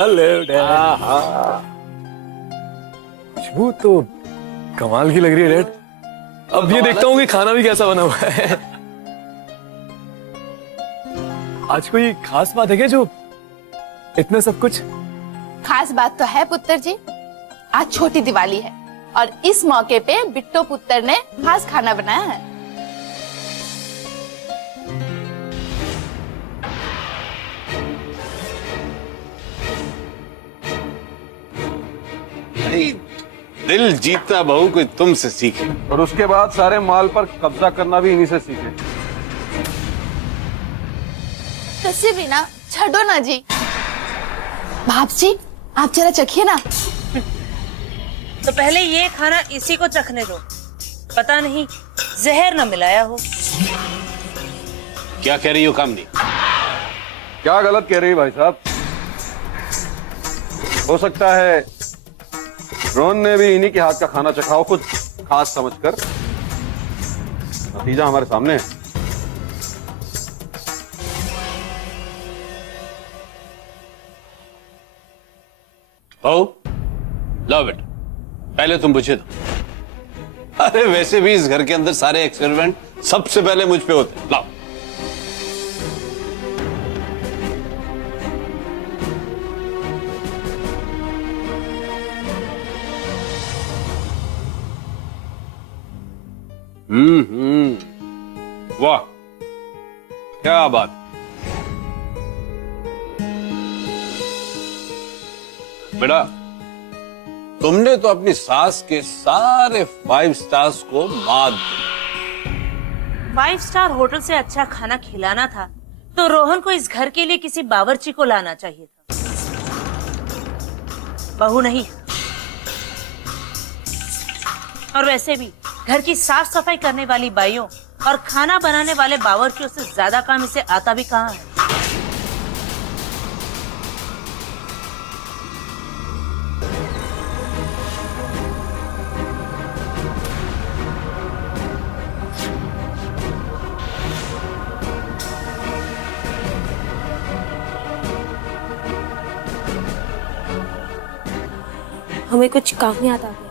Hello dad. खुशबू तो कमाल की लग रही है डैड। अब ये देखता हूँ कि खाना भी कैसा बना हुआ है। आज कोई खास बात है क्या जो इतना सब कुछ? खास बात तो है पुत्र जी, आज छोटी दिवाली है और इस मौके पे बिट्टो पुत्र ने खास खाना बनाया है। दिल जीतना बहू कोई तुमसे सीखे और उसके बाद सारे माल पर कब्जा करना भी इन्हीं से सीखे। तस्वीर भी ना छड़ो ना जी। बाप जी आप जरा चखिए ना। तो पहले ये खाना इसी को चखने दो, पता नहीं जहर न मिलाया हो। क्या कह रही हो कामनी? क्या गलत कह रही है भाई साहब? हो सकता है रोहन ने भी इन्हीं के हाथ का खाना चखा हो, कुछ खास समझकर। नतीजा हमारे सामने है। बहू लो बेटा, पहले तुम पूछे दो। अरे वैसे भी इस घर के अंदर सारे एक्सपेरिमेंट सबसे पहले मुझ पे होते हैं। लाओ। वाह क्या बात। बेटा तुमने तो अपनी सास के सारे 5 स्टार्स को मात दी। 5 स्टार होटल से अच्छा खाना खिलाना था तो रोहन को इस घर के लिए किसी बावर्ची को लाना चाहिए था, बहू नहीं। और वैसे भी घर की साफ सफाई करने वाली बाइयों और खाना बनाने वाले बावर्चियों से ज्यादा काम इसे आता भी कहाँ है। हमें कुछ काम याद आ गया।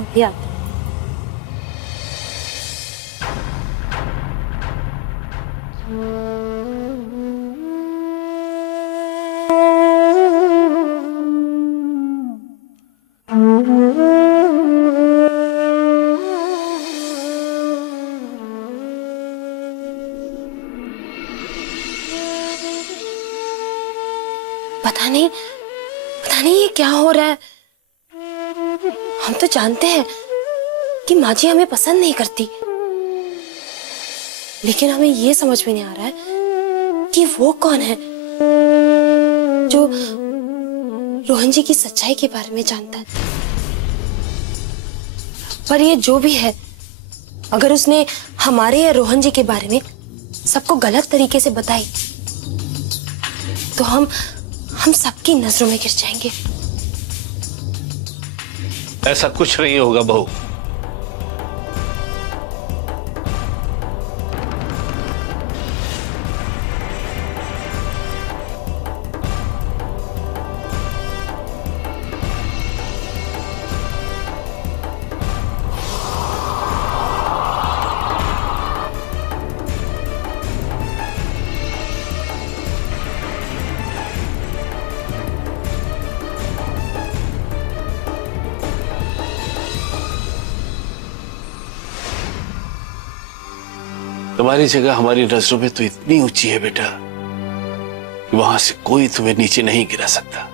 अभी आते हैं। पता नहीं ये क्या हो रहा है। हम तो जानते हैं कि माँ जी हमें पसंद नहीं करती, लेकिन हमें ये समझ में नहीं आ रहा है कि वो कौन है जो रोहन जी की सच्चाई के बारे में जानता है। पर ये जो भी है, अगर उसने हमारे या रोहन जी के बारे में सबको गलत तरीके से बताई तो हम सबकी नजरों में गिर जाएंगे। ऐसा कुछ नहीं होगा बहू। तुम्हारी जगह हमारी नजरों में तो इतनी ऊंची है बेटा कि वहां से कोई तुम्हें नीचे नहीं गिरा सकता।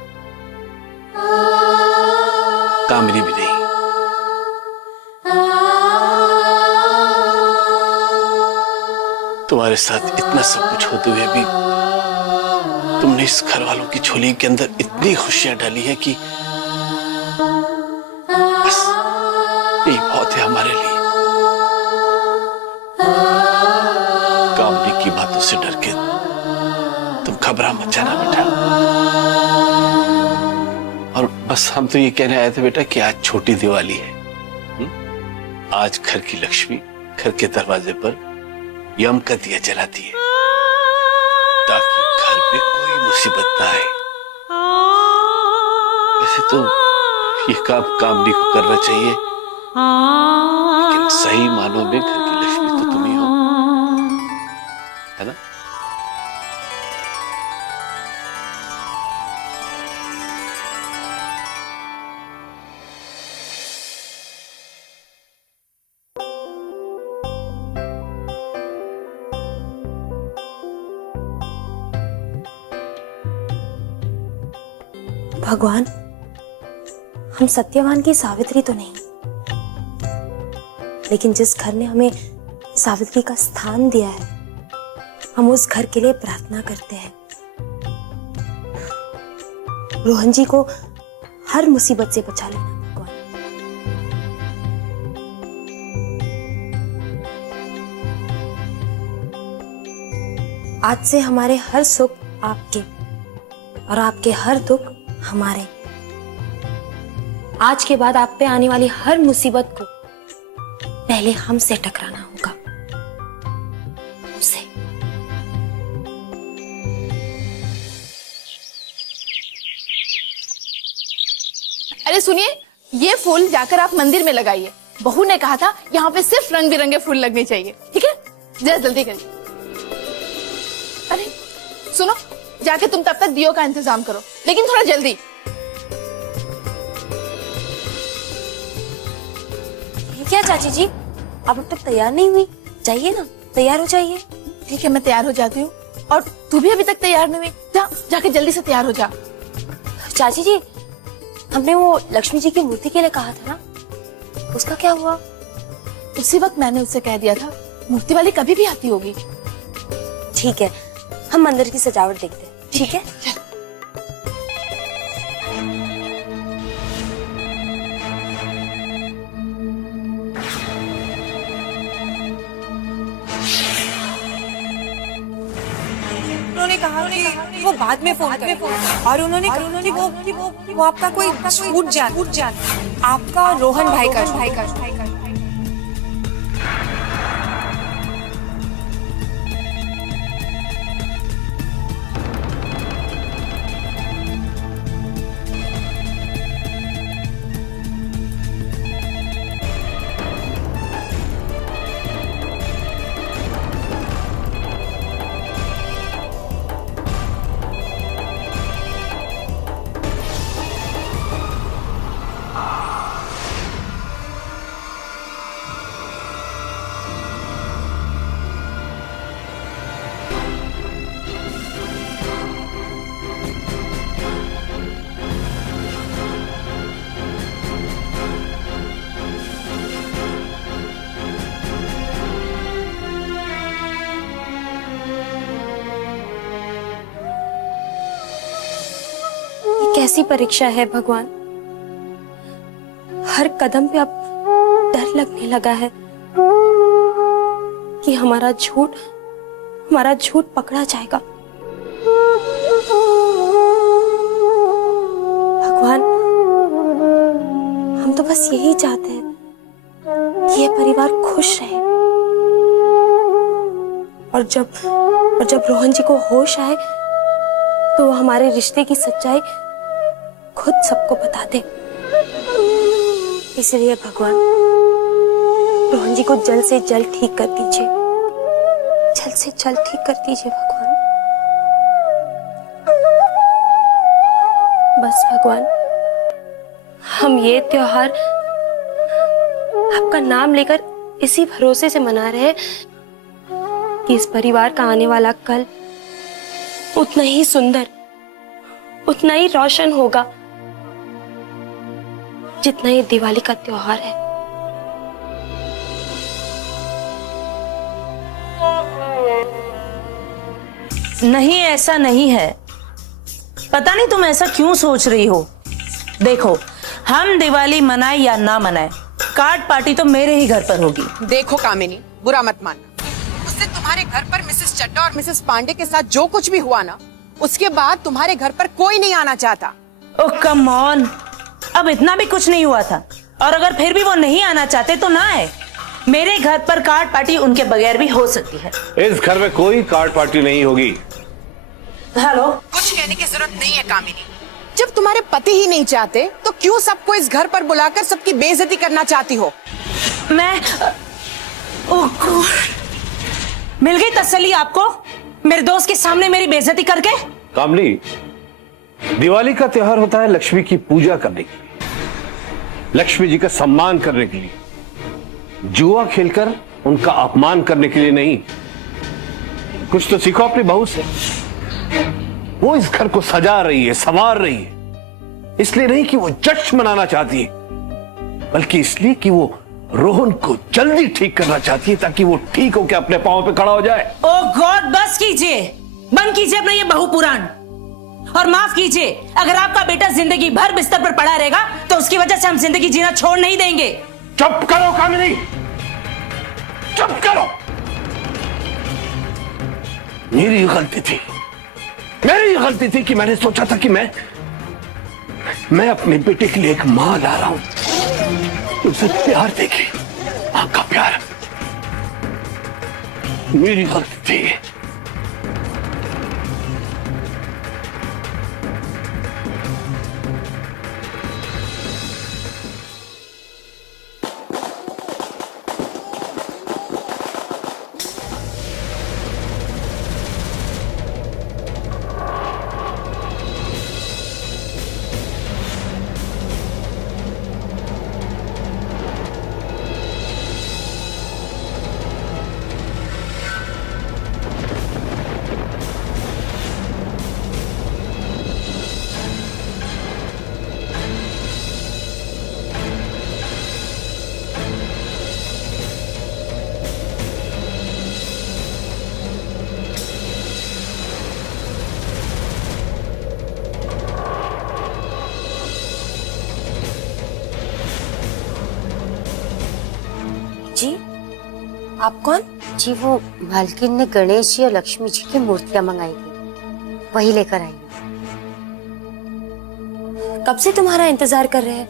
कामिनी भी नहीं। तुम्हारे साथ इतना सब कुछ होते हुए भी तुमने इस घर वालों की झोली के अंदर इतनी खुशियां डाली है कि बस यही बहुत है हमारे लिए। कामनी की बातों से डर के तुम घबरा मत जाना बेटा। और बस हम तो ये कहने आए थे बेटा कि आज छोटी दिवाली है। आज घर की लक्ष्मी घर के दरवाजे पर यम का दिया जलाती है। घर पे कोई मुसीबत ना आए। वैसे तो ये काम नहीं को करना चाहिए, लेकिन सही मानों में घर की लक्ष्मी तो तुम ही हो, है ना? भगवान, हम सत्यवान की सावित्री तो नहीं, लेकिन जिस घर ने हमें सावित्री का स्थान दिया है, हम उस घर के लिए प्रार्थना करते हैं। रोहन जी को हर मुसीबत से बचा लेना भगवान। आज से हमारे हर सुख आपके और आपके हर दुख हमारे। आज के बाद आप पे आने वाली हर मुसीबत को पहले हमसे टकराना होगा, हमसे। अरे सुनिए, ये फूल जाकर आप मंदिर में लगाइए। बहू ने कहा था यहाँ पे सिर्फ रंग बिरंगे फूल लगने चाहिए, ठीक है? जरा जल्दी करिए। अरे सुनो, जाके तुम तब तक दियो का इंतजाम करो, लेकिन थोड़ा जल्दी। ये क्या चाची जी, आप अब तक तैयार नहीं हुई? जाइए ना, तैयार हो जाइए। ठीक है, मैं तैयार हो जाती हूँ। और तू भी अभी तक तैयार नहीं हुई, जाके जल्दी से तैयार हो जा। चाची जी, हमने वो लक्ष्मी जी की मूर्ति के लिए कहा था ना, उसका क्या हुआ? उसी वक्त मैंने उससे कह दिया था, मूर्ति वाली कभी भी आती होगी। ठीक है, हम मंदिर की सजावट देखते हैं, ठीक है? उन्होंने कहा कि वो बाद में फोन करेंगे और उन्होंने वो आपका कोई छूट जान आपका रोहन भाई का कैसी परीक्षा है भगवान। हर कदम पे अब डर लगने लगा है कि हमारा झूठ पकड़ा जाएगा। भगवान, हम तो बस यही चाहते हैं कि ये परिवार खुश रहे। और जब रोहन जी को होश आए तो वो हमारे रिश्ते की सच्चाई खुद सबको बता दे। इसलिए भगवान, रोहन जी को जल्द से जल्द ठीक कर दीजिए, जल्द से जल्द ठीक कर दीजिए भगवान। बस भगवान, हम ये त्योहार आपका नाम लेकर इसी भरोसे से मना रहे हैं कि इस परिवार का आने वाला कल उतना ही सुंदर, उतना ही रोशन होगा जितना ये दिवाली का त्योहार है। नहीं, ऐसा नहीं है। पता नहीं तुम ऐसा क्यों सोच रही हो। देखो, हम दिवाली मनाए या ना मनाए, कार्ड पार्टी तो मेरे ही घर पर होगी। देखो कामिनी, बुरा मत मानना। उस दिन तुम्हारे घर पर मिसेस चड्डा और मिसेस पांडे के साथ जो कुछ भी हुआ ना, उसके बाद तुम्हारे घर पर कोई नहीं आना चाहता। ओह कम ऑन, अब इतना भी कुछ नहीं हुआ था। और अगर फिर भी वो नहीं आना चाहते तो ना आए। मेरे घर पर कार्ड पार्टी उनके बगैर भी हो सकती है। इस घर में कोई कार्ड पार्टी नहीं होगी। हेलो। कुछ कहने की जरूरत नहीं है कामिनी। जब तुम्हारे पति ही नहीं चाहते तो क्यों सबको इस घर पर बुलाकर सबकी बेइज्जती करना चाहती हो? मैं ओह गॉड, मिल गई तसल्ली आपको मेरे दोस्त के सामने मेरी बेइज्जती करके। कामली, दिवाली का त्योहार होता है लक्ष्मी की पूजा करने के लिए, लक्ष्मी जी का सम्मान करने के लिए, जुआ खेलकर उनका अपमान करने के लिए नहीं। कुछ तो सीखो अपनी बहू से। वो इस घर को सजा रही है, संवार रही है, इसलिए नहीं कि वो जश्न मनाना चाहती है, बल्कि इसलिए कि वो रोहन को जल्दी ठीक करना चाहती है ताकि वो ठीक होकर अपने पांव पे खड़ा हो जाए। ओह गॉड, बस कीजिए, बंद कीजिए अपना ये बहु पुराण। और माफ कीजिए, अगर आपका बेटा जिंदगी भर बिस्तर पर पड़ा रहेगा तो उसकी वजह से हम जिंदगी जीना छोड़ नहीं देंगे। चुप करो कामिनी, चुप करो। मेरी गलती थी, मेरी गलती थी कि मैंने सोचा था कि मैं अपने बेटे के लिए एक मां ला रहा हूं, उसे प्यार देगी, मां का प्यार। मेरी गलती थी। जी आप कौन? जी वो मालकिन ने गणेश जी और लक्ष्मी जी की मूर्तियां मंगाई थी, वही लेकर आई हूँ। कब से तुम्हारा इंतजार कर रहे हैं।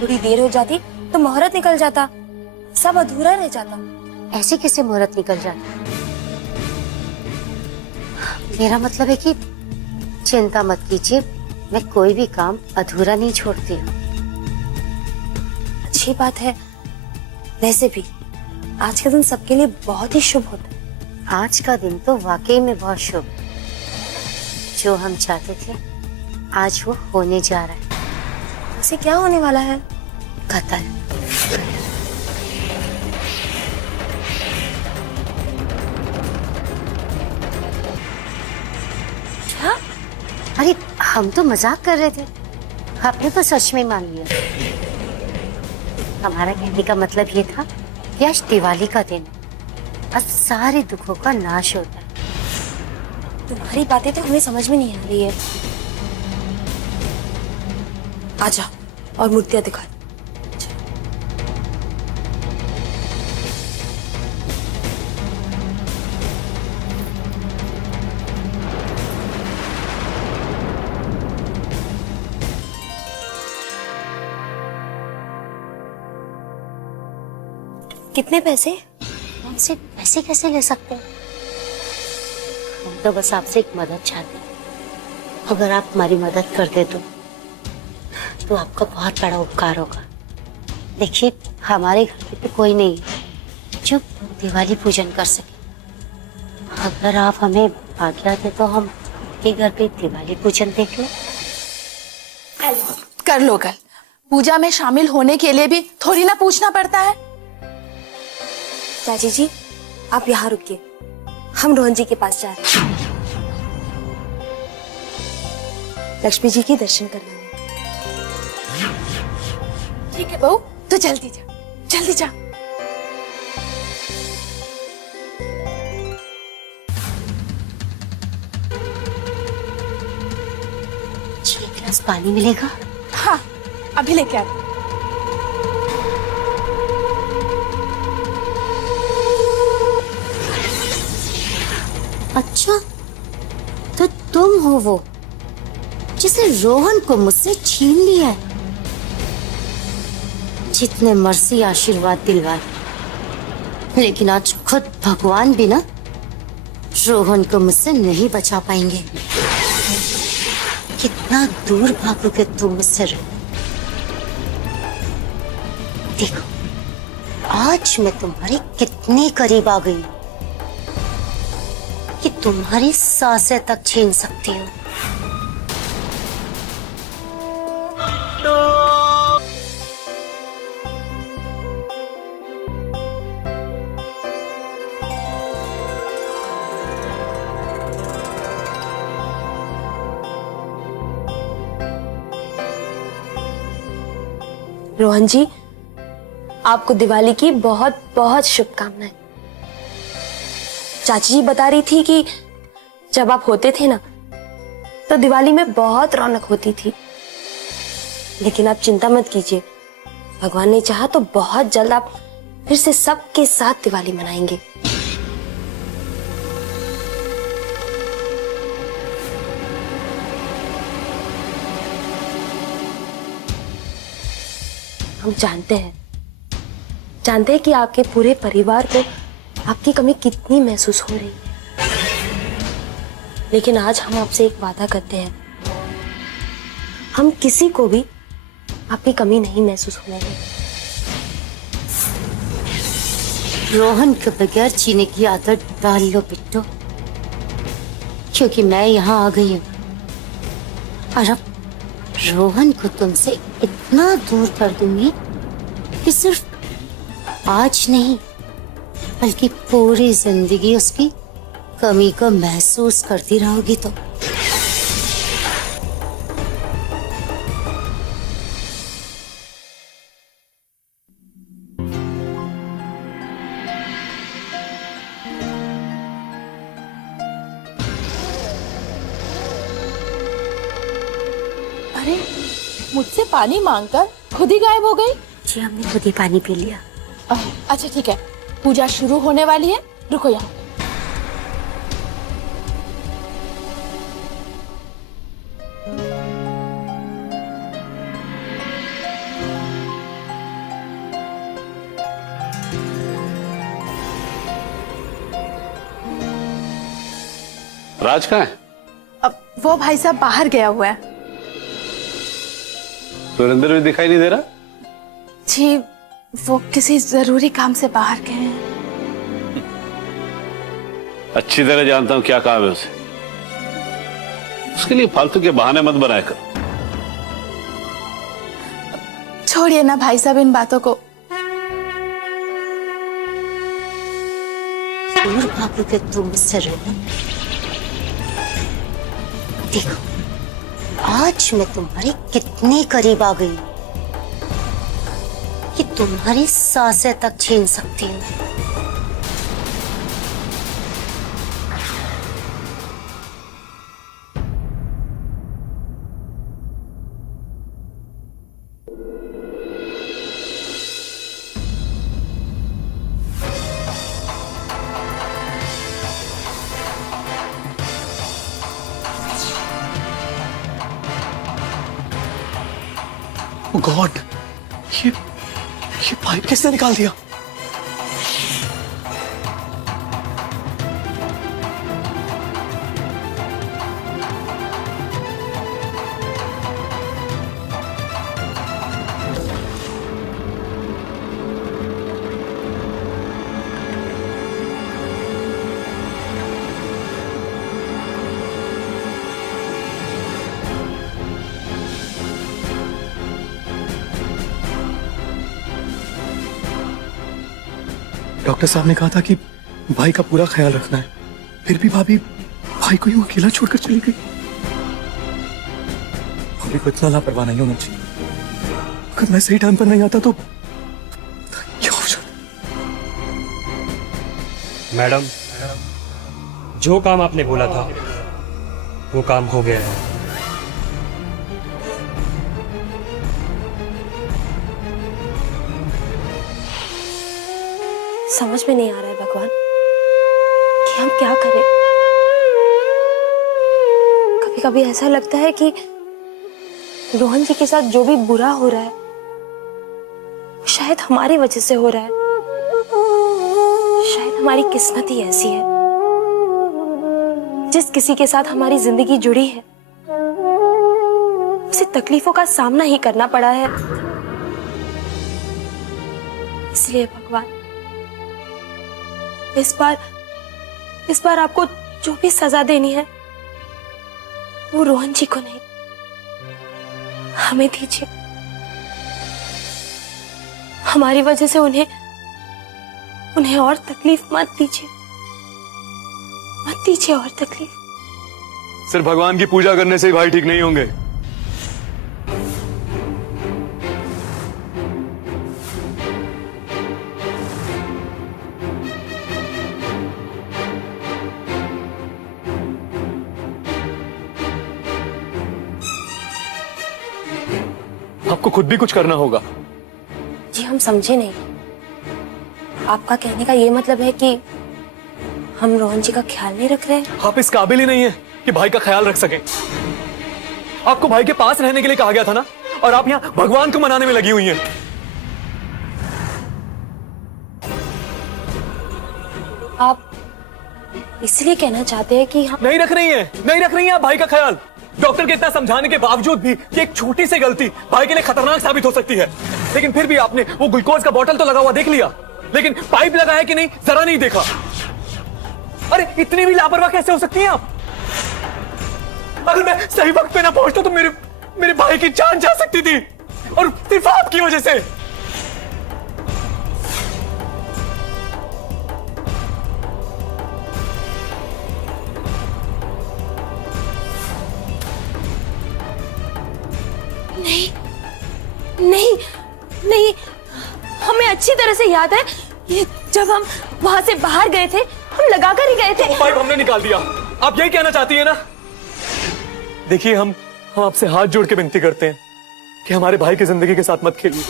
थोड़ी देर हो जाती तो मुहूर्त निकल जाता, सब अधूरा रह जाता। ऐसे कैसे मुहूर्त निकल जाता? मेरा मतलब है कि चिंता मत कीजिए, मैं कोई भी काम अधूरा नहीं छोड़ती हूँ। अच्छी बात है। वैसे भी आज का दिन सबके लिए बहुत ही शुभ होता है। आज का दिन तो वाकई में बहुत शुभ है। जो हम चाहते थे आज वो होने जा रहा है। उसे क्या होने वाला है? कत्ल। क्या? अरे हम तो मजाक कर रहे थे, आपने तो सच में मान लिया। हमारा कहने का मतलब ये था कि आज दिवाली का दिन है, आज सारे दुखों का नाश होता है। तुम्हारी बातें तो हमें समझ में नहीं आ रही है। आ जाओ और मूर्तियां दिखा। कितने पैसे? हमसे पैसे कैसे ले सकते हैं? हम तो बस आपसे एक मदद चाहते हैं। अगर आप हमारी मदद कर दे तो आपका बहुत बड़ा उपकार होगा। देखिए हमारे घर पे तो कोई नहीं है जो दिवाली पूजन कर सके। अगर आप हमें आज्ञा दे तो हम के घर पे दिवाली पूजन देख लें। कर लो कल। पूजा में शामिल होने के लिए भी थोड़ी ना पूछना पड़ता है। चाची जी आप यहाँ रुकिए, हम रोहन जी के पास जा रहे हैं लक्ष्मी जी के दर्शन करवाने। ठीक है बहू, तो जल्दी जा, जल्दी जा। एक गिलास पानी मिलेगा? हाँ अभी लेके आ। अच्छा तो तुम हो वो जिसे रोहन को मुझसे छीन लिया है। जितने मर्जी आशीर्वाद दिलवाए, लेकिन आज खुद भगवान भी ना रोहन को मुझसे नहीं बचा पाएंगे। कितना दूर भागोगे तुम मुझसे? देखो आज मैं तुम्हारे कितने करीब आ गई कि तुम्हारी सांसें तक छीन सकती हूँ। रोहन जी, आपको दिवाली की बहुत बहुत शुभकामनाएं। चाची जी बता रही थी कि जब आप होते थे ना तो दिवाली में बहुत रौनक होती थी, लेकिन आप चिंता मत कीजिए, भगवान ने चाहा तो बहुत जल्द आप फिर से सबके साथ दिवाली मनाएंगे। हम जानते हैं कि आपके पूरे परिवार को आपकी कमी कितनी महसूस हो रही है, लेकिन आज हम आपसे एक वादा करते हैं, हम किसी को भी आपकी कमी नहीं महसूस होने देंगे। रोहन के बगैर जीने की आदत डाल लो बिट्टू, क्योंकि मैं यहाँ आ गई हूँ और अब रोहन को तुमसे इतना दूर कर दूंगी कि सिर्फ आज नहीं बल्कि पूरी जिंदगी उसकी कमी को महसूस करती रहोगी। तो अरे मुझसे पानी मांगकर खुद ही गायब हो गई। जी हमने खुद ही पानी पी लिया। अच्छा ठीक है, पूजा शुरू होने वाली है, रुको यहाँ। राज कहाँ है? अब वो भाई साहब बाहर गया हुआ है। सुरेंद्र भी दिखाई नहीं दे रहा? जी वो किसी जरूरी काम से बाहर गए हैं। अच्छी तरह जानता हूं क्या काम है उसे। उसके लिए फालतू के बहाने मत बनाया कर। छोड़िए ना भाई साहब इन बातों को। दूर भागोगे तुम मुझसे रोहन। देखो आज मैं तुम्हारे कितने करीब आ गई कि तुम्हारी सांसें तक छीन सकती हूँ। गॉड, ये पाइप किसने निकाल दिया? डॉक्टर साहब ने कहा था कि भाई का पूरा ख्याल रखना है, फिर भी भाभी भाई को यूं अकेला छोड़कर चली गई। भाभी को इतना लापरवाह नहीं होना चाहिए। अगर मैं सही टाइम पर नहीं आता तो क्या हो जाता? मैडम, जो काम आपने बोला था वो काम हो गया है। समझ में नहीं आ रहा है भगवान कि हम क्या करें। कभी कभी ऐसा लगता है कि रोहन जी के साथ जो भी बुरा हो रहा है शायद हमारी वजह से हो रहा है। शायद हमारी किस्मत ही ऐसी है। जिस किसी के साथ हमारी जिंदगी जुड़ी है उसे तकलीफों का सामना ही करना पड़ा है। इसलिए भगवान, इस बार आपको जो भी सजा देनी है वो रोहन जी को नहीं, हमें दीजिए। हमारी वजह से उन्हें और तकलीफ मत दीजिए और तकलीफ। सिर्फ भगवान की पूजा करने से ही भाई ठीक नहीं होंगे। आपको खुद भी कुछ करना होगा। जी हम समझे नहीं। आपका कहने का ये मतलब है कि हम रोहन जी का ख्याल नहीं रख रहे हैं? आप इस काबिल ही नहीं है कि भाई का ख्याल रख सकें। आपको भाई के पास रहने के लिए कहा गया था ना, और आप यहाँ भगवान को मनाने में लगी हुई हैं। आप इसलिए कहना चाहते हैं कि हम नहीं रख रही हैं आप भाई का ख्याल। डॉक्टर के इतना समझाने के बावजूद भी कि एक छोटी सी गलती भाई के लिए खतरनाक साबित हो सकती है, लेकिन फिर भी आपने वो ग्लूकोज का बोतल तो लगा हुआ देख लिया, लेकिन पाइप लगा है कि नहीं जरा नहीं देखा। अरे इतनी भी लापरवाह कैसे हो सकती हैं आप? अगर मैं सही वक्त पे ना पहुंचता तो मेरे भाई की जान जा सकती थी, और सिर्फ आपकी वजह से। नहीं, हमें अच्छी तरह से याद है ये जब हम वहां से बाहर गए थे हम लगाकर ही गए थे। तो पाइप हमने निकाल दिया। आप यही कहना चाहती है ना? देखिए हम आपसे हाथ जोड़ के विनती करते हैं कि हमारे भाई की जिंदगी के साथ मत खेलिए।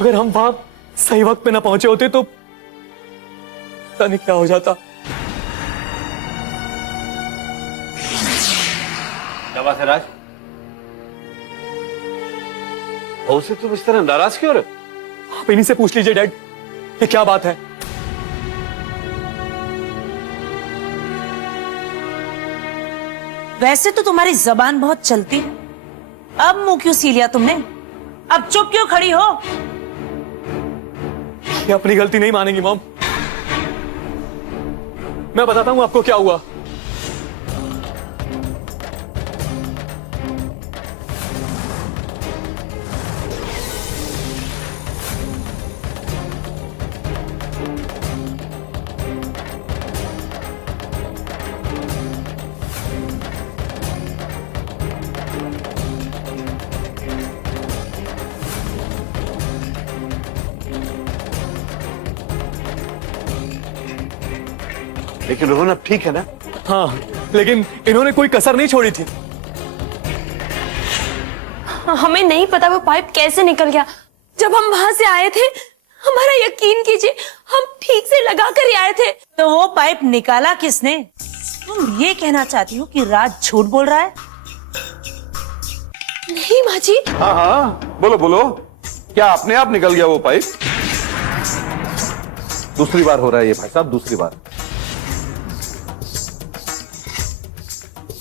अगर हम वहां सही वक्त पे ना पहुंचे होते तो पता नहीं क्या हो जाता। क्या बात है राज? बहू से तुम इस तरह नाराज क्यों हो? आप इन्हीं से पूछ लीजिए डैड, ये क्या बात है? वैसे तो तुम्हारी जबान बहुत चलती है, अब मुंह क्यों सी लिया तुमने? अब चुप क्यों खड़ी हो? ये अपनी गलती नहीं मानेंगी मॉम। मैं बताता हूं आपको क्या हुआ। लेकिन रोहन अब ठीक है ना? हाँ, लेकिन इन्होंने कोई कसर नहीं छोड़ी थी। हमें नहीं पता वो पाइप कैसे निकल गया। जब हम वहां से आए थे, हमारा यकीन कीजिए, हम ठीक से लगा कर ही आए थे। तो वो पाइप निकाला किसने? तुम ये कहना चाहती हो कि राज झूठ बोल रहा है? नहीं माँ जी। हाँ हाँ, बोलो, क्या अपने आप निकल गया वो पाइप? दूसरी बार हो रहा है ये भाई साहब, दूसरी बार।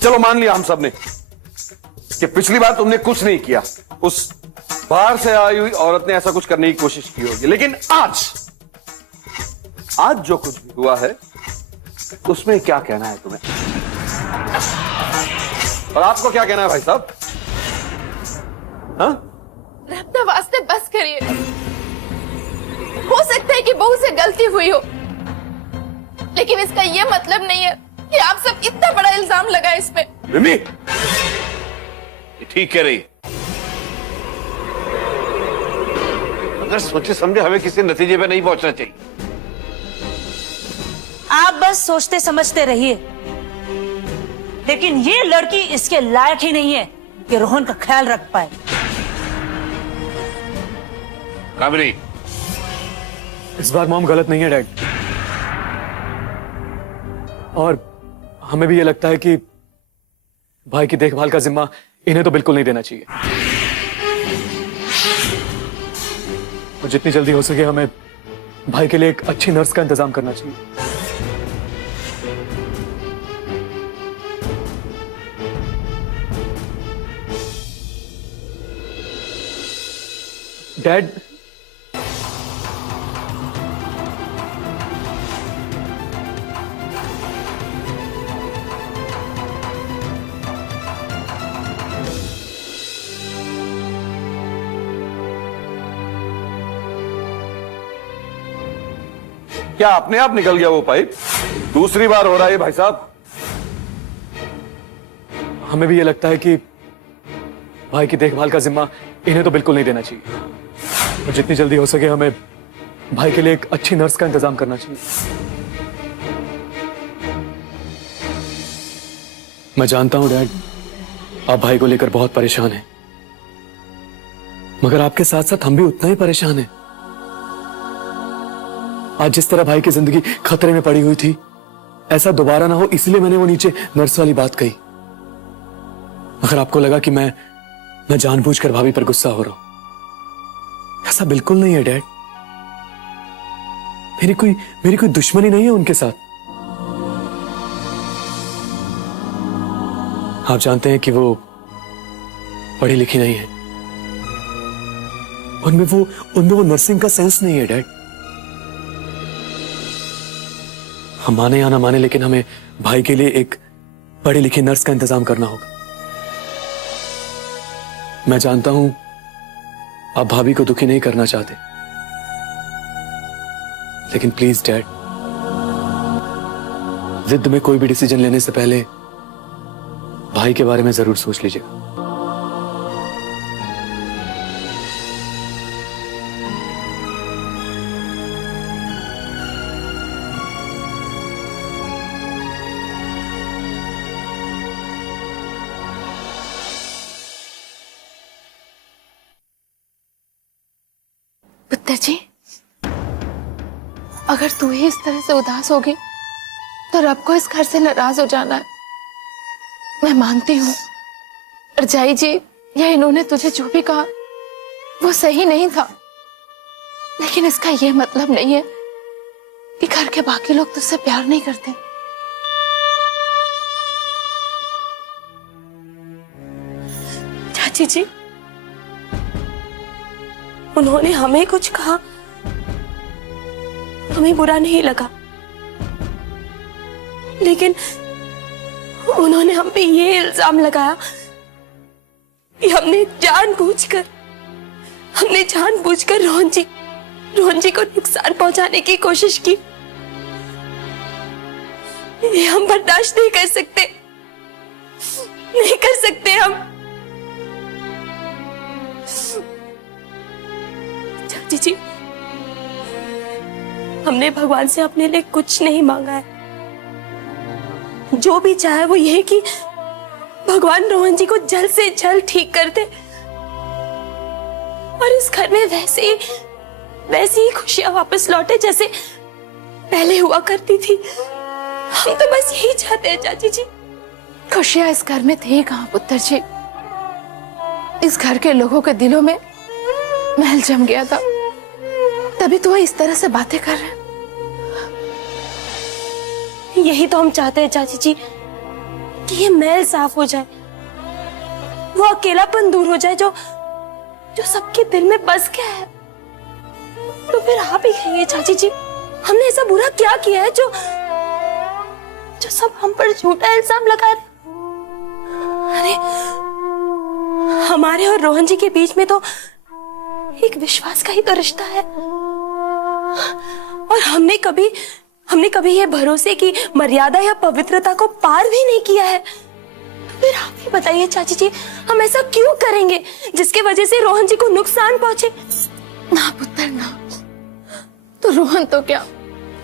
चलो मान लिया हम सब ने कि पिछली बार तुमने कुछ नहीं किया, उस बाहर से आई हुई औरत ने ऐसा कुछ करने की कोशिश की होगी, लेकिन आज जो कुछ भी हुआ है उसमें क्या कहना है तुम्हें? और आपको क्या कहना है भाई साहब? हाँ? अपना वास्ते बस करिए। हो सकता है कि बहू से गलती हुई हो, लेकिन इसका यह मतलब नहीं है कि आप सब इतना बड़ा इल्जाम लगाए इस पे। रिमी, ये ठीक कह रही। अगर सोचे समझे हमें किसी नतीजे पे नहीं पहुंचना चाहिए। आप बस सोचते समझते रहिए, लेकिन ये लड़की इसके लायक ही नहीं है कि रोहन का ख्याल रख पाए। काबरी, इस बार मॉम गलत नहीं है डैड, और हमें भी ये लगता है कि भाई की देखभाल का जिम्मा इन्हें तो बिल्कुल नहीं देना चाहिए, और जितनी जल्दी हो सके हमें भाई के लिए एक अच्छी नर्स का इंतजाम करना चाहिए। डैड, क्या अपने आप निकल गया वो पाइप? दूसरी बार हो रहा है भाई साहब। हमें भी ये लगता है कि भाई की देखभाल का जिम्मा इन्हें तो बिल्कुल नहीं देना चाहिए और जितनी जल्दी हो सके हमें भाई के लिए एक अच्छी नर्स का इंतजाम करना चाहिए। मैं जानता हूं डैड, आप भाई को लेकर बहुत परेशान हैं, मगर आपके साथ साथ हम भी उतना ही परेशान हैं। आज जिस तरह भाई की जिंदगी खतरे में पड़ी हुई थी, ऐसा दोबारा ना हो इसलिए मैंने वो नीचे नर्स वाली बात कही। अगर आपको लगा कि मैं जानबूझकर भाभी पर गुस्सा हो रहा हूं, ऐसा बिल्कुल नहीं है डैड। मेरी कोई दुश्मनी नहीं है उनके साथ। आप जानते हैं कि वो पढ़ी लिखी नहीं है, उनमें वो नर्सिंग का सेंस नहीं है डैड। हम माने या ना माने, लेकिन हमें भाई के लिए एक पढ़ी लिखी नर्स का इंतजाम करना होगा। मैं जानता हूं आप भाभी को दुखी नहीं करना चाहते, लेकिन प्लीज डैड, जिद में कोई भी डिसीजन लेने से पहले भाई के बारे में जरूर सोच लीजिएगा। पुत्र जी, अगर तू ही इस तरह से उदास होगी तो रब को इस घर से नाराज हो जाना है। मैं मानती हूँ रजाई जी या इन्होंने तुझे जो भी कहा वो सही नहीं था, लेकिन इसका यह मतलब नहीं है कि घर के बाकी लोग तुझसे प्यार नहीं करते। चाची जी, उन्होंने हमें कुछ कहा, हमें बुरा नहीं लगा, लेकिन उन्होंने हम पे ये इल्जाम लगाया कि हमने जानबूझकर रोहन जी को नुकसान पहुंचाने की कोशिश की। ये हम बर्दाश्त नहीं कर सकते हम। चाची जी, हमने भगवान से अपने लिए कुछ नहीं मांगा है। जो भी चाहे वो ये कि भगवान रोहन जी को जल्द से जल्द ठीक कर दे और इस घर में वैसी ही खुशियां वापस लौटे जैसे पहले हुआ करती थी। हम तो बस यही चाहते हैं चाची जी। खुशियां इस घर में थी कहां पुत्र जी? इस घर के लोगों के दिलों में महल जम गया था, तभी तो इस तरह से बातें कर रहे हैं। यही तो हम चाहते हैं चाची जी कि ये महल साफ हो जाए, वो अकेलापन दूर हो जाए जो सबके दिल में बस गया है। तो फिर आप ही कहिए चाची जी, हमने ऐसा बुरा क्या किया है जो सब हम पर झूठा इल्जाम लगा रहे? अरे हमारे और रोहन जी के बीच में तो एक विश्वास का ही तो रिश्ता है, और हमने कभी ये भरोसे की मर्यादा या पवित्रता को पार भी नहीं किया है। फिर आप ही बताइए चाची जी, हम ऐसा क्यों करेंगे जिसके वजह से रोहन जी को नुकसान पहुंचे? ना पुत्र ना, तो रोहन तो क्या,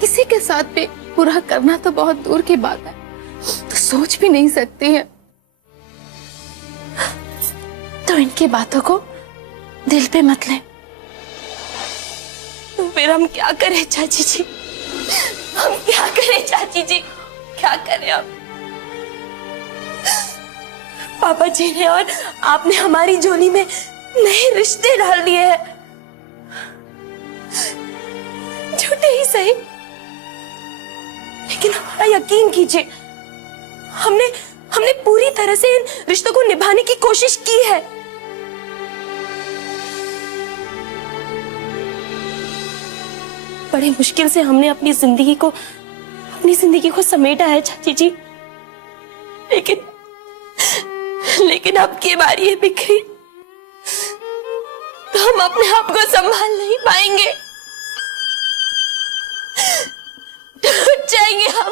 किसी के साथ भी बुरा करना तो बहुत दूर की बात है, तो सोच भी नहीं सकती है। तो इनकी बातों को दिल पे मत ले। तो फिर हम क्या करें चाची जी? हम क्या करें चाची जी? क्या करें हम? पापा जी ने और आपने हमारी झोली में नए रिश्ते डाल दिए हैं, झूठे ही सही, लेकिन हमारा यकीन कीजिए, हमने पूरी तरह से इन रिश्तों को निभाने की कोशिश की है। बड़े मुश्किल से हमने अपनी जिंदगी को समेटा है चाची जी, लेकिन अब की बारी है बिखरी, तो हम अपने आप को संभाल नहीं पाएंगे, टूट जाएंगे हम।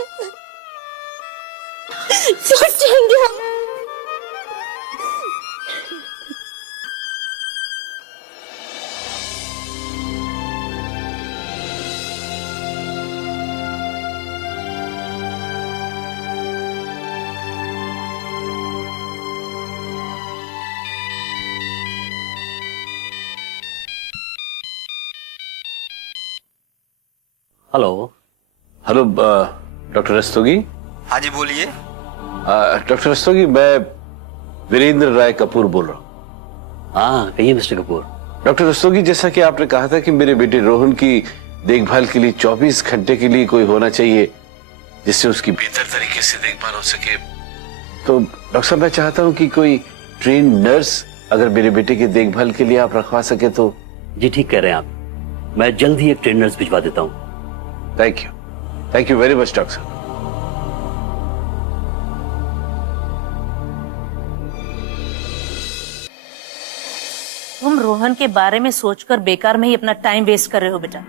Hello hello doctor Rastogi. हाँ जी बोलिए। डॉक्टर रस्तोगी, मैं वीरेंद्र राय कपूर बोल रहा हूँ। हाँ कहिए मिस्टर कपूर। डॉक्टर रस्तोगी, जैसा कि आपने कहा था कि मेरे बेटे रोहन की देखभाल के लिए 24 घंटे के लिए कोई होना चाहिए जिससे उसकी बेहतर तरीके से देखभाल हो सके, तो डॉक्टर साहब मैं चाहता हूँ कि कोई ट्रेन नर्स अगर मेरे बेटे की देखभाल के लिए आप रखवा सके तो। जी ठीक कह रहे हैं आप, मैं जल्द ही एक ट्रेन नर्स भिजवा देता हूँ। Thank you very much doctor साहब। तुम रोहन के बारे में सोचकर बेकार में ही अपना टाइम वेस्ट कर रहे हो बेटा।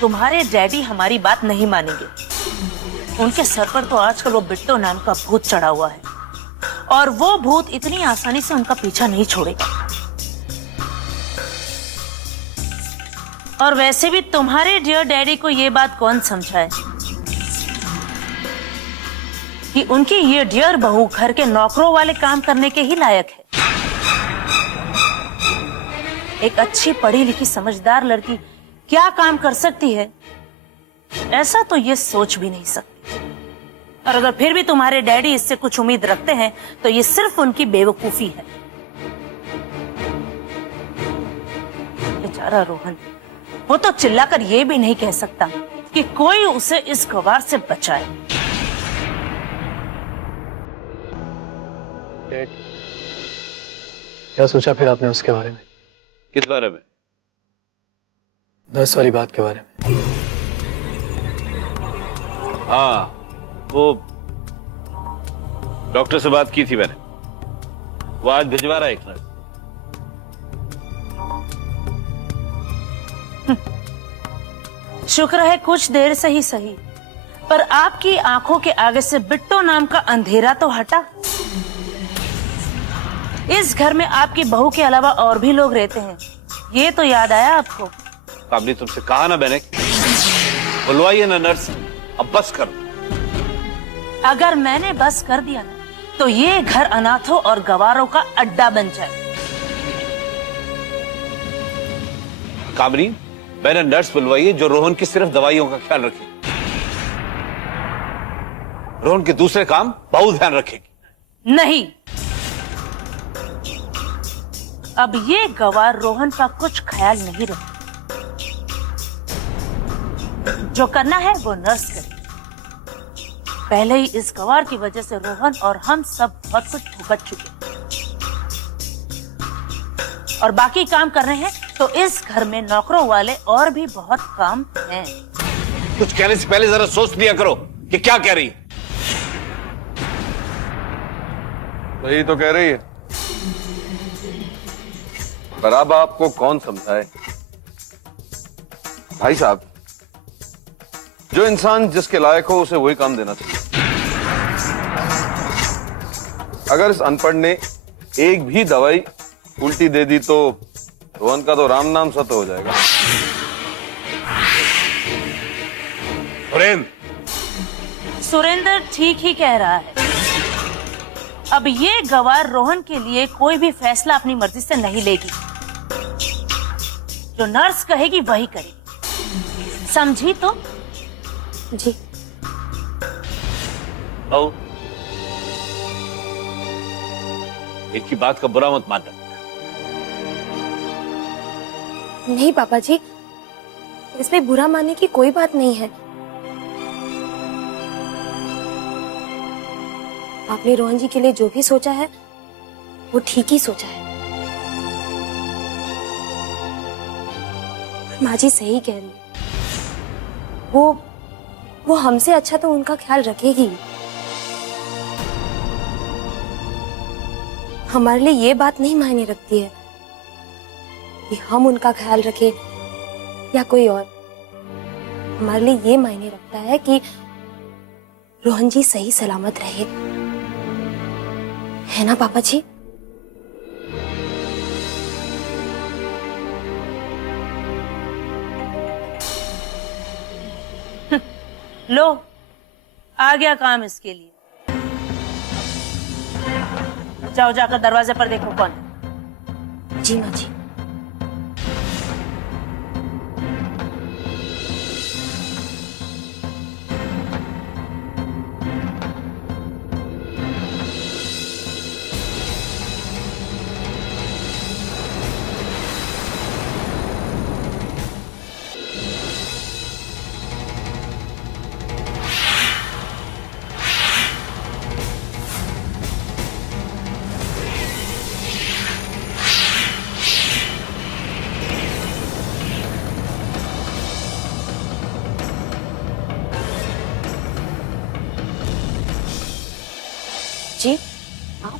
तुम्हारे डैडी हमारी बात नहीं मानेंगे। उनके सर पर तो आजकल वो बिट्टो नाम का भूत चढ़ा हुआ है, और वो भूत इतनी आसानी से उनका पीछा नहीं छोड़ेगा। और वैसे भी तुम्हारे डियर डैडी को ये बात कौन समझाए कि उनकी ये डियर बहू घर के नौकरों वाले काम करने के ही लायक है। एक अच्छी पढ़ी लिखी समझदार लड़की क्या काम कर सकती है, ऐसा तो ये सोच भी नहीं सकती। और अगर फिर भी तुम्हारे डैडी इससे कुछ उम्मीद रखते हैं तो ये सिर्फ उनकी बेवकूफी है। बेचारा रोहन, वो तो चिल्लाकर ये भी नहीं कह सकता कि कोई उसे इस गवार से बचाए। क्या सोचा फिर आपने उसके बारे में? किस बारे में? नर्स वाली बात के बारे में। हाँ, वो डॉक्टर से बात की थी मैंने, वो आज भिजवा रहा है एक नर्स। शुक्र है कुछ देर से ही सही, पर आपकी आंखों के आगे से बिट्टो नाम का अंधेरा तो हटा। इस घर में आपकी बहू के अलावा और भी लोग रहते हैं, ये तो याद आया आपको? कामनी, तुमसे कहा ना मैंने, बुलवाइए ना नर्स, अब बस करो। अगर मैंने बस कर दिया ना तो ये घर अनाथों और गवारों का अड्डा बन जाए। कामनी, मैंने नर्स बुलवाइए जो रोहन की सिर्फ दवाइयों का ख्याल रखेगी। रोहन के दूसरे काम बहुत ध्यान रखेगी। नहीं, अब ये गवार रोहन का कुछ ख्याल नहीं रखे। जो करना है वो नर्स करे। पहले ही इस गवार की वजह से रोहन और हम सब बहुत कुछ भुगत चुके, और बाकी काम कर रहे हैं तो इस घर में नौकरों वाले और भी बहुत काम हैं। कुछ कहने से पहले जरा सोच लिया करो कि क्या कह रही है। वही तो कह रही है, पर अब आपको कौन समझाए? भाई साहब, जो इंसान जिसके लायक हो उसे वही काम देना चाहिए। अगर इस अनपढ़ ने एक भी दवाई उल्टी दे दी तो रोहन का तो राम नाम सत्य हो जाएगा। सुरेंद्र ठीक ही कह रहा है। अब ये गवार रोहन के लिए कोई भी फैसला अपनी मर्जी से नहीं लेगी। जो नर्स कहेगी वही करेगी, समझी तो? जी। इनकी बात का बुरा मत मानना। नहीं पापा जी, इसमें बुरा मानने की कोई बात नहीं है। आपने रोहन जी के लिए जो भी सोचा है वो ठीक ही सोचा है। माँ जी सही कह रही है। वो हमसे अच्छा तो उनका ख्याल रखेगी। हमारे लिए ये बात नहीं मायने रखती है कि हम उनका ख्याल रखें या कोई और। हमारे लिए ये मायने रखता है कि रोहन जी सही सलामत रहे, है ना पापा जी? लो, आ गया काम इसके लिए। जाओ, जाकर दरवाजे पर देखो कौन है। जी माँ जी। जी, आप?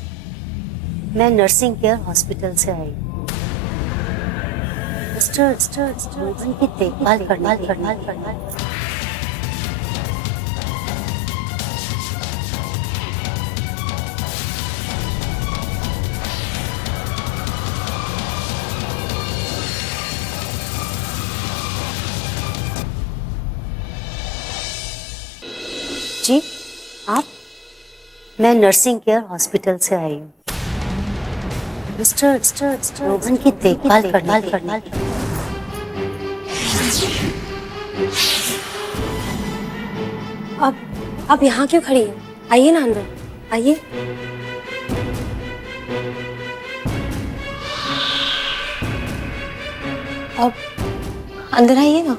मैं नर्सिंग केयर हॉस्पिटल से आई हूँ। मिस्टर रोहन की देखभाल करना। जी, आप? मैं नर्सिंग केयर हॉस्पिटल से आई हूँ। मिस्टर रोहन की देखभाल करना। अब यहाँ क्यों खड़ी है? आइए ना अंदर, आइए। अब अंदर आइए ना।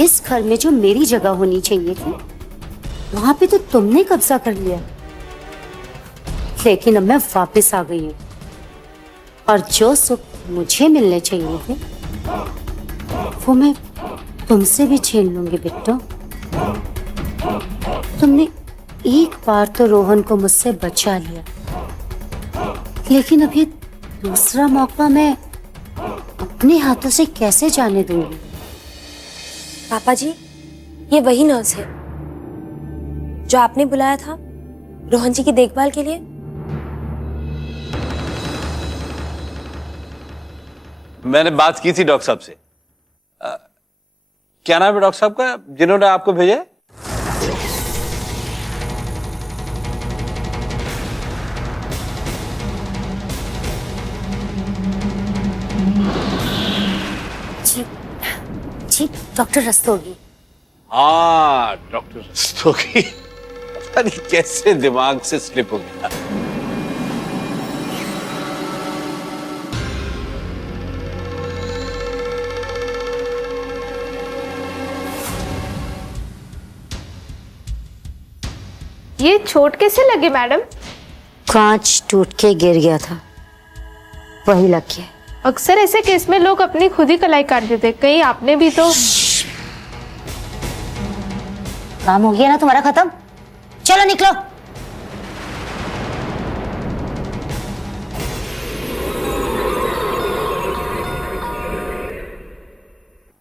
इस घर में जो मेरी जगह होनी चाहिए थी, वहां पे तो तुमने कब्जा कर लिया। लेकिन अब मैं वापस आ गई हूँ और जो सुख मुझे मिलने चाहिए थे वो मैं तुमसे भी छीन लूंगी बिट्टो। तुमने एक बार तो रोहन को मुझसे बचा लिया, लेकिन अब ये दूसरा मौका मैं अपने हाथों से कैसे जाने दूंगी? पापा जी, ये वही नर्स है जो आपने बुलाया था रोहन जी की देखभाल के लिए। मैंने बात की थी डॉक्टर साहब से। क्या नाम है डॉक्टर साहब का जिन्होंने आपको भेजा? जी, डॉक्टर रस्तोगी। हाँ, डॉक्टर रस्तोगी। पता नहीं कैसे दिमाग से स्लिप हो गया। ये चोट कैसे लगी मैडम? कांच टूट के गिर गया था, वही लग गया। अक्सर ऐसे केस में लोग अपनी खुद ही कलाई काट देते, कहीं आपने भी तो? काम हो गया ना तुम्हारा खत्म, चलो निकलो।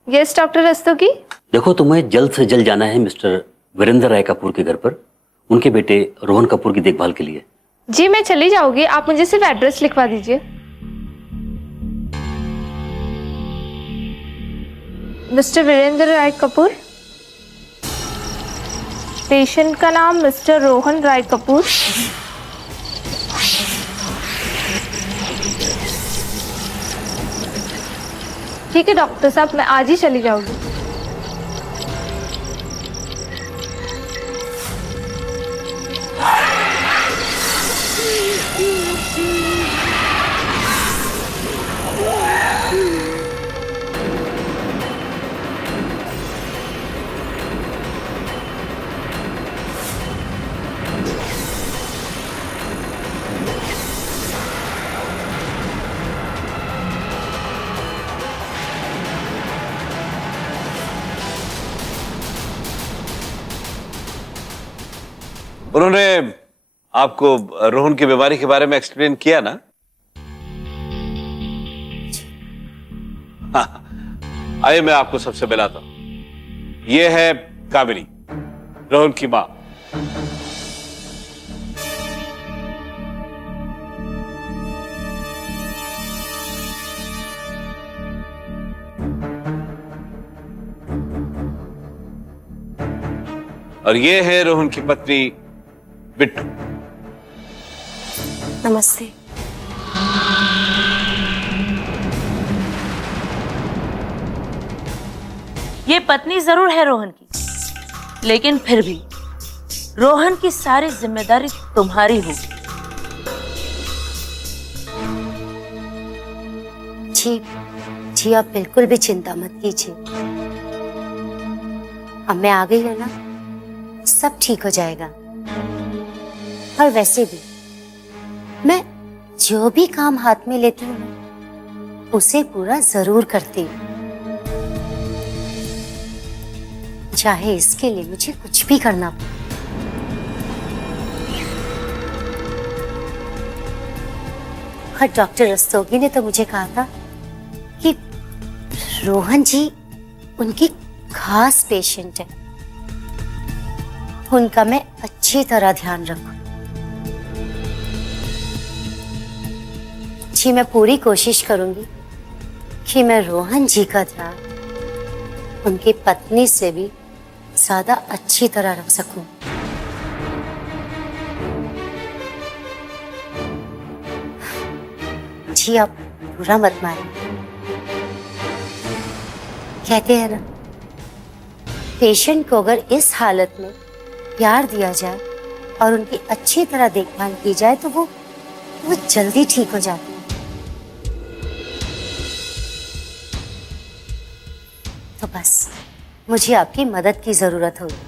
Yes doctor Rastogi. देखो, तुम्हें जल्द से जल्द जाना है मिस्टर वीरेंद्र राय कपूर के घर पर, उनके बेटे रोहन कपूर की देखभाल के लिए। जी मैं चली जाऊंगी, आप मुझे सिर्फ एड्रेस लिखवा दीजिए। मिस्टर वीरेंद्र राय कपूर, पेशेंट का नाम मिस्टर रोहन राय कपूर। ठीक है डॉक्टर साहब, मैं आज ही चली जाऊंगी। उन्होंने आपको रोहन की बीमारी के बारे में एक्सप्लेन किया ना? हाँ, आइए मैं आपको सबसे मिलाता हूं। ये है कामिनी, रोहन की मां। और ये है रोहन की पत्नी बिट्टू। नमस्ते। ये पत्नी जरूर है रोहन की, लेकिन फिर भी रोहन की सारी जिम्मेदारी तुम्हारी होगी। जी जी, आप बिल्कुल भी चिंता मत कीजिए। अब मैं आ गई हूं ना, सब ठीक हो जाएगा। और वैसे भी मैं जो भी काम हाथ में लेती हूँ उसे पूरा जरूर करती हूँ, चाहे इसके लिए मुझे कुछ भी करना पड़े। और डॉक्टर रस्तोगी ने तो मुझे कहा था कि रोहन जी उनकी खास पेशेंट है, उनका मैं अच्छी तरह ध्यान रखूं। जी, मैं पूरी कोशिश करूंगी कि मैं रोहन जी का ध्यान उनकी पत्नी से भी ज्यादा अच्छी तरह रख सकूं। जी, आप बुरा मत मानिए। कहते हैं ना, पेशेंट को अगर इस हालत में प्यार दिया जाए और उनकी अच्छी तरह देखभाल की जाए तो वो जल्दी ठीक हो जाती है। तो बस मुझे आपकी मदद की जरूरत होगी।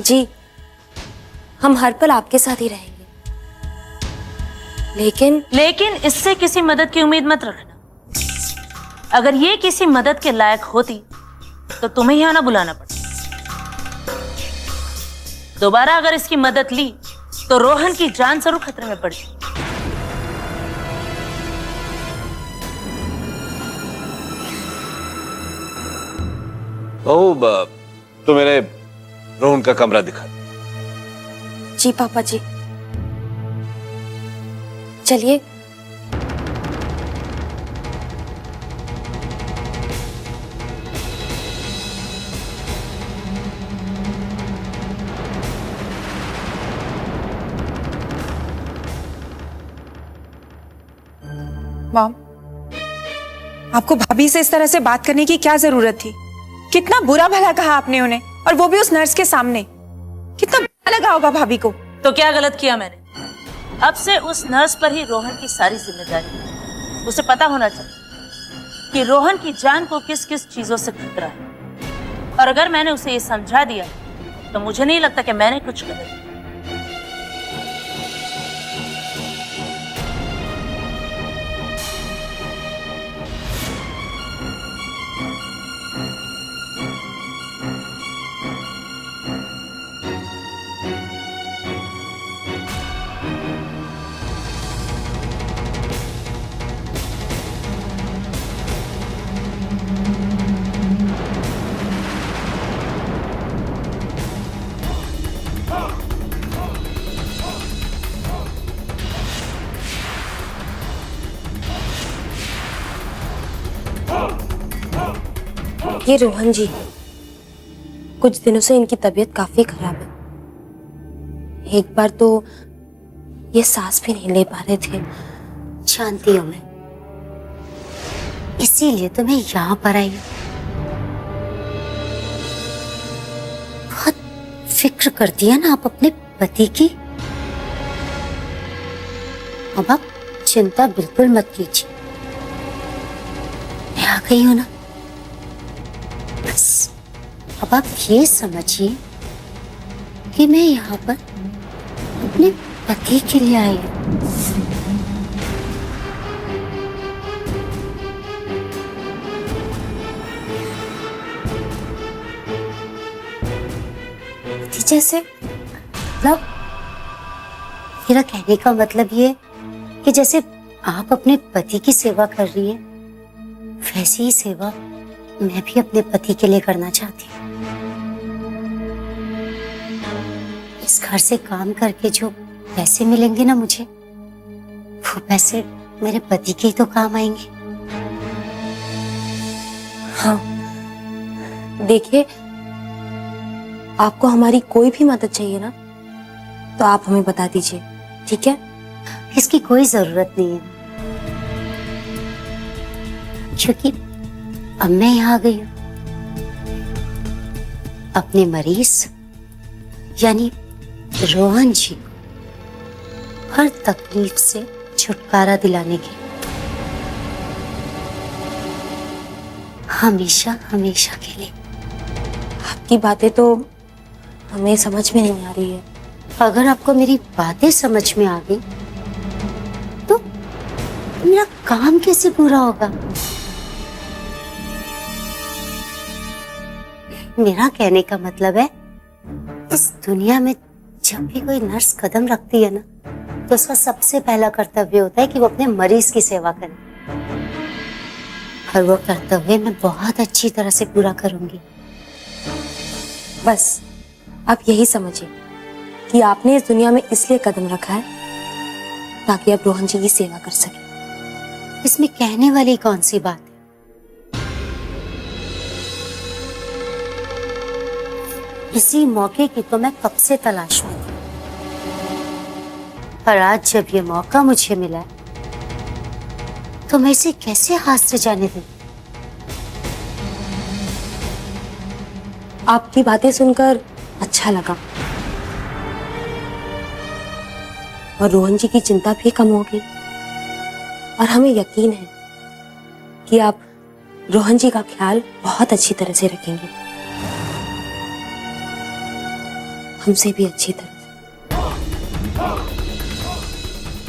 जी, हम हर पल आपके साथ ही रहेंगे, लेकिन इससे किसी मदद की उम्मीद मत रखना। अगर ये किसी मदद के लायक होती तो तुम्हें यहाँ ना बुलाना पड़ता। दोबारा अगर इसकी मदद ली तो रोहन की जान जरूर खतरे में पड़ती। बहू, तो मेरे रोहन का कमरा दिखा। जी पापा जी, चलिए। मॉम, आपको भाभी से इस तरह से बात करने की क्या जरूरत थी? कितना बुरा भला कहा आपने उन्हें, और वो भी उस नर्स के सामने। कितना बुरा लगा होगा भाभी को। तो क्या गलत किया मैंने? अब से उस नर्स पर ही रोहन की सारी जिम्मेदारी है। उसे पता होना चाहिए कि रोहन की जान को किस किस चीजों से खतरा है। और अगर मैंने उसे ये समझा दिया तो मुझे नहीं लगता कि मैंने कुछ गलत किया। ये रोहन जी, कुछ दिनों से इनकी तबीयत काफी खराब है। एक बार तो ये सांस भी नहीं ले पा रहे थे। शांति हो मैं, इसीलिए तो मैं यहाँ पर आई हूँ। बहुत फिक्र करती है ना आप अपने पति की। अब आप चिंता बिल्कुल मत कीजिए, मैं आ गई हूँ ना। बस अब आप ये समझिए कि मैं यहाँ पर अपने पति के लिए आई हूँ। जैसे मतलब मेरा कहने का मतलब ये कि जैसे आप अपने पति की सेवा कर रही है, वैसी ही सेवा मैं भी अपने पति के लिए करना चाहती हूँ। इस घर से काम करके जो पैसे मिलेंगे ना मुझे, वो पैसे मेरे पति के ही तो काम आएंगे। हाँ, देखिए, आपको हमारी कोई भी मदद चाहिए ना, तो आप हमें बता दीजिए, ठीक है? इसकी कोई जरूरत नहीं है, क्योंकि अब मैं यहाँ आ गई हूँ अपने मरीज यानी रोहन जी को हर तकलीफ से छुटकारा दिलाने के, हमेशा हमेशा के लिए। आपकी बातें तो हमें समझ में नहीं आ रही है। अगर आपको मेरी बातें समझ में आ गई तो मेरा काम कैसे पूरा होगा? मेरा कहने का मतलब है, इस दुनिया में जब भी कोई नर्स कदम रखती है ना, तो उसका सबसे पहला कर्तव्य होता है कि वो अपने मरीज की सेवा करे, और वो कर्तव्य मैं बहुत अच्छी तरह से पूरा करूंगी। बस आप यही समझिए कि आपने इस दुनिया में इसलिए कदम रखा है ताकि आप रोहन जी की सेवा कर सके। इसमें कहने वाली कौन सी बात है? इसी मौके की तो मैं कब से तलाश में थी, और आज जब ये मौका मुझे मिला है, तो मैं इसे कैसे हाथ से जाने दूं? आपकी बातें सुनकर अच्छा लगा, और रोहन जी की चिंता भी कम होगी, और हमें यकीन है कि आप रोहन जी का ख्याल बहुत अच्छी तरह से रखेंगे, हमसे भी अच्छी तरह से।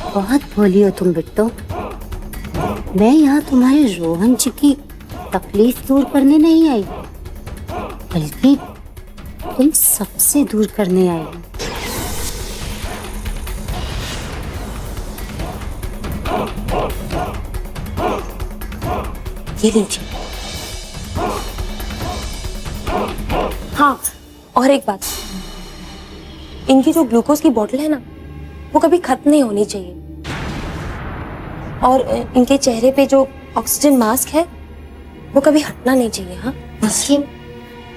बहुत भोली हो तुम बिट्टो। मैं यहाँ तुम्हारे रोहन जी की तकलीफ दूर करने नहीं आई, बल्कि तुम सबसे दूर करने आई हो। ये लीजिए। हाँ, और एक बात, इनकी जो ग्लूकोज की बोतल है ना, वो कभी खत्म नहीं होनी चाहिए, और इनके चेहरे पे जो ऑक्सीजन मास्क है वो कभी हटना नहीं चाहिए। हाँ, देखिए,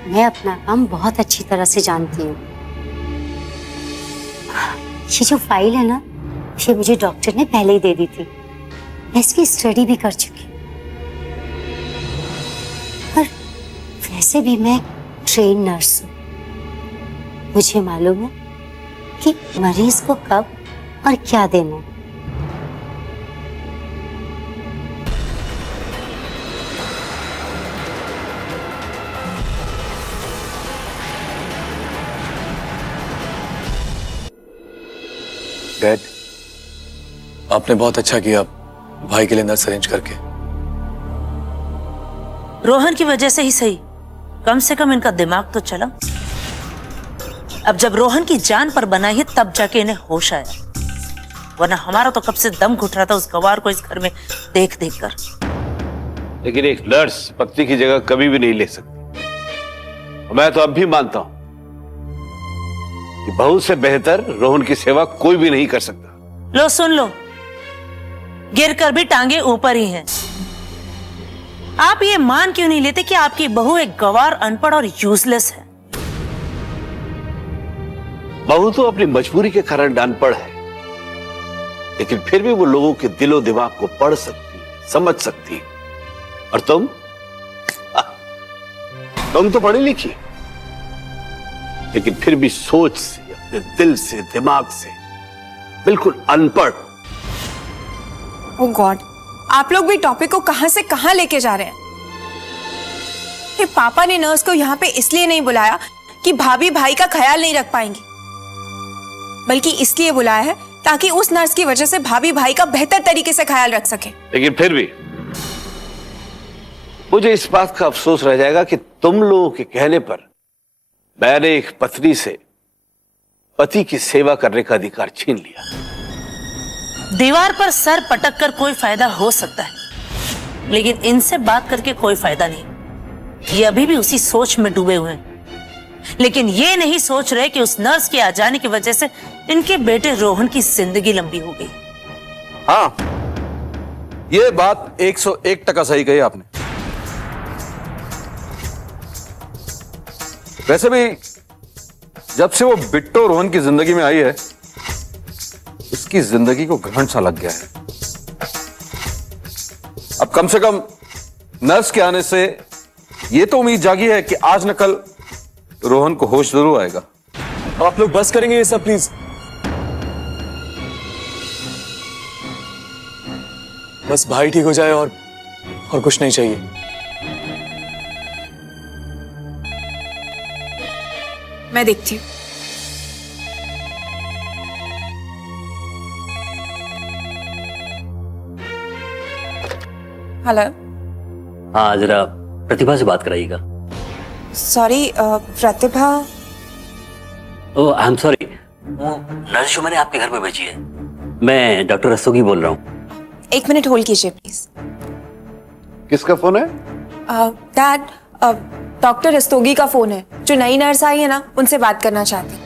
मैं अपना काम बहुत अच्छी तरह से जानती हूँ। ये जो फाइल है ना, ये मुझे डॉक्टर ने पहले ही दे दी थी, मैं इसकी स्टडी भी कर चुकी हूँ। पर वैसे भी मैं ट्रेन नर्स हूँ, मुझे मालूम है कि मरीज को कब और क्या देना है। डैड, आपने बहुत अच्छा किया भाई के लिए नर्स अरेंज करके। रोहन की वजह से ही सही, कम से कम इनका दिमाग तो चला। अब जब रोहन की जान पर बना है तब जाके इन्हें होश आया, वरना हमारा तो कब से दम घुट रहा था उस गवार को इस घर में देख देख कर। लेकिन एक नर्स पत्नी की जगह कभी भी नहीं ले सकती। मैं तो अब भी मानता हूं कि बहू से बेहतर रोहन की सेवा कोई भी नहीं कर सकता। लो सुन लो, गिर कर भी टांगे ऊपर ही हैं। आप ये मान क्यों नहीं लेते कि आपकी बहू एक गवार, अनपढ़ और यूजलेस है? बहू तो अपनी मजबूरी के कारण अनपढ़ है, लेकिन फिर भी वो लोगों के दिलो दिमाग को पढ़ सकती, समझ सकती। और तुम तो पढ़ी लिखी, लेकिन फिर भी सोच से, अपने दिल से, दिमाग से बिल्कुल अनपढ़। ओह गॉड, आप लोग भी टॉपिक को कहां से कहां लेके जा रहे हैं? ये पापा ने नर्स को यहाँ पे इसलिए नहीं बुलाया कि भाभी भाई का ख्याल नहीं रख पाएंगी, बल्कि इसलिए बुलाया है ताकि उस नर्स की वजह से भाभी भाई का बेहतर तरीके से ख्याल रख सके। लेकिन फिर भी मुझे इस बात का अफसोस रह जाएगा कि तुम लोगों के कहने पर मैंने एक पत्नी से पति की सेवा करने का अधिकार छीन लिया। दीवार पर सर पटक कर कोई फायदा हो सकता है, लेकिन इनसे बात करके कोई फायदा नहीं। ये अभी भी उसी सोच में डूबे हुए हैं, लेकिन ये नहीं सोच रहे कि उस नर्स के आ जाने की वजह से इनके बेटे रोहन की जिंदगी लंबी हो गई। हाँ, ये बात 101% सही कही आपने। वैसे भी जब से वो बिट्टो रोहन की जिंदगी में आई है, उसकी जिंदगी को घमंड सा लग गया है। अब कम से कम नर्स के आने से ये तो उम्मीद जागी है कि आज न कल रोहन को होश जरूर आएगा। आप लोग बस करेंगे ये सब प्लीज। बस भाई ठीक हो जाए और कुछ नहीं चाहिए। मैं देखती हूँ। हेलो। हाँ, जरा प्रतिभा से बात कराइएगा। Sorry, Pratibha. Oh, I am sorry. वो नर्स जो मैंने आपके घर में भेजी है, मैं डॉक्टर रस्तोगी बोल रहा हूँ। 1 मिनट होल्ड कीजिए प्लीज। किसका फोन है? डैड, डॉक्टर रस्तोगी का फोन है। जो नई नर्स आई है ना, उनसे बात करना चाहती।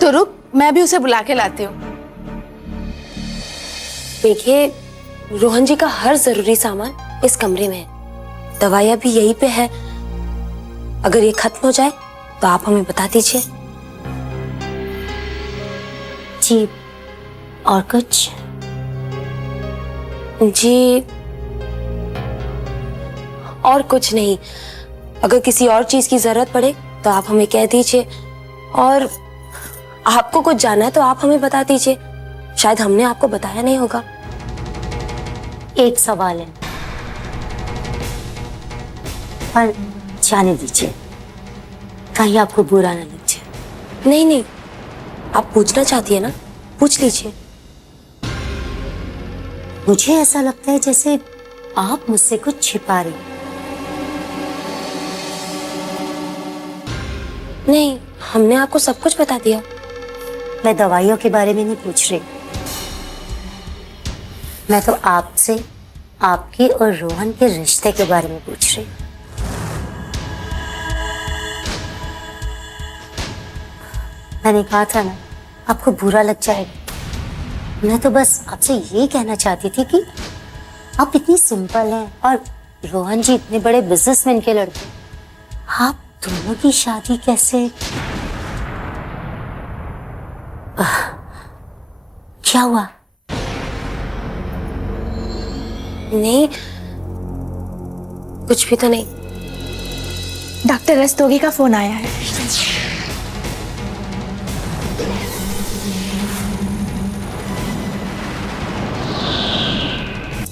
तो रुक, मैं भी उसे बुला के लाती हूँ। देखिए, रोहन जी का हर जरूरी सामान इस कमरे में है। दवाइयाँ भी यहीं पे है। अगर ये खत्म हो जाए तो आप हमें बता दीजिए। जी, और कुछ? जी, और कुछ नहीं। अगर किसी और चीज की जरूरत पड़े तो आप हमें कह दीजिए, और आपको कुछ जानना है तो आप हमें बता दीजिए। शायद हमने आपको बताया नहीं होगा। एक सवाल है, पर जाने दीजिए, कहीं आपको बुरा ना लग जाए। नहीं नहीं, आप पूछना चाहती है ना, पूछ लीजिए। मुझे ऐसा लगता है जैसे आप मुझसे कुछ छिपा रही हैं। नहीं, हमने आपको सब कुछ बता दिया। मैं दवाइयों के बारे में नहीं पूछ रही, मैं तो आपसे आपकी और रोहन के रिश्ते के बारे में पूछ रही हूँ। मैंने कहा था ना, आपको बुरा लग जाएगा। मैं तो बस आपसे ये कहना चाहती थी कि आप इतनी सिंपल हैं और रोहन जी इतने बड़े बिजनेसमैन के लड़के, आप दोनों की शादी कैसे? क्या हुआ? नहीं, कुछ भी तो नहीं। डॉक्टर रस्तोगी का फोन आया है।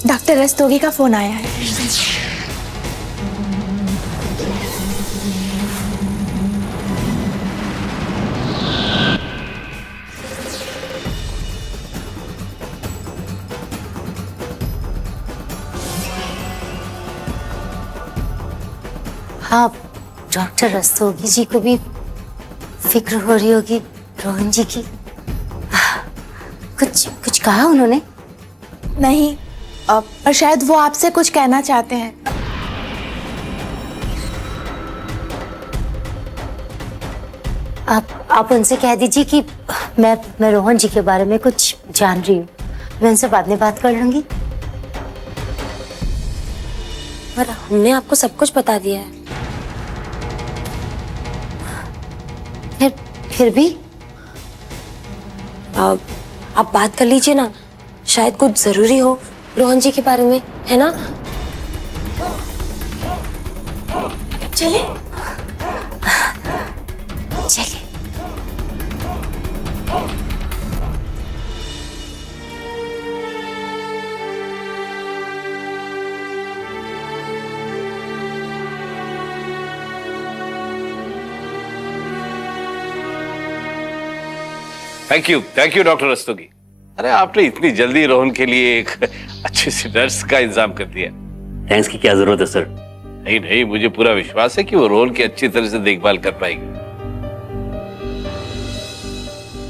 डॉक्टर रस्तोगी का फोन आया है। हाँ, डॉक्टर रस्तोगी जी को भी फिक्र हो रही होगी रोहन जी की। कुछ कहा उन्होंने? नहीं, और शायद वो आपसे कुछ कहना चाहते हैं। आप उनसे कह दीजिए कि मैं रोहन जी के बारे में कुछ जान रही हूँ। मैं उनसे बाद में बात कर लूंगी। पर हमने आपको सब कुछ बता दिया है। फिर भी आप बात कर लीजिए ना, शायद कुछ जरूरी हो रोहन जी के बारे में, है ना? चलिए। Thank you doctor Rastogi. अरे आपने इतनी जल्दी रोहन के लिए एक अच्छी सी नर्स का इंतजाम कर दिया। थैंक्स की क्या जरूरत है सर? नहीं, मुझे पूरा विश्वास है कि वो रोहन की अच्छी तरह से देखभाल कर पाएगी।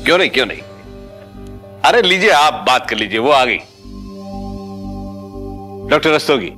क्यों नहीं, क्यों नहीं। अरे लीजिए, आप बात कर लीजिए, वो आ गई। डॉक्टर रस्तोगी।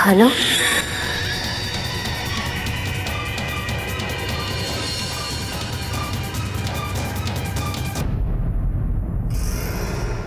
हेलो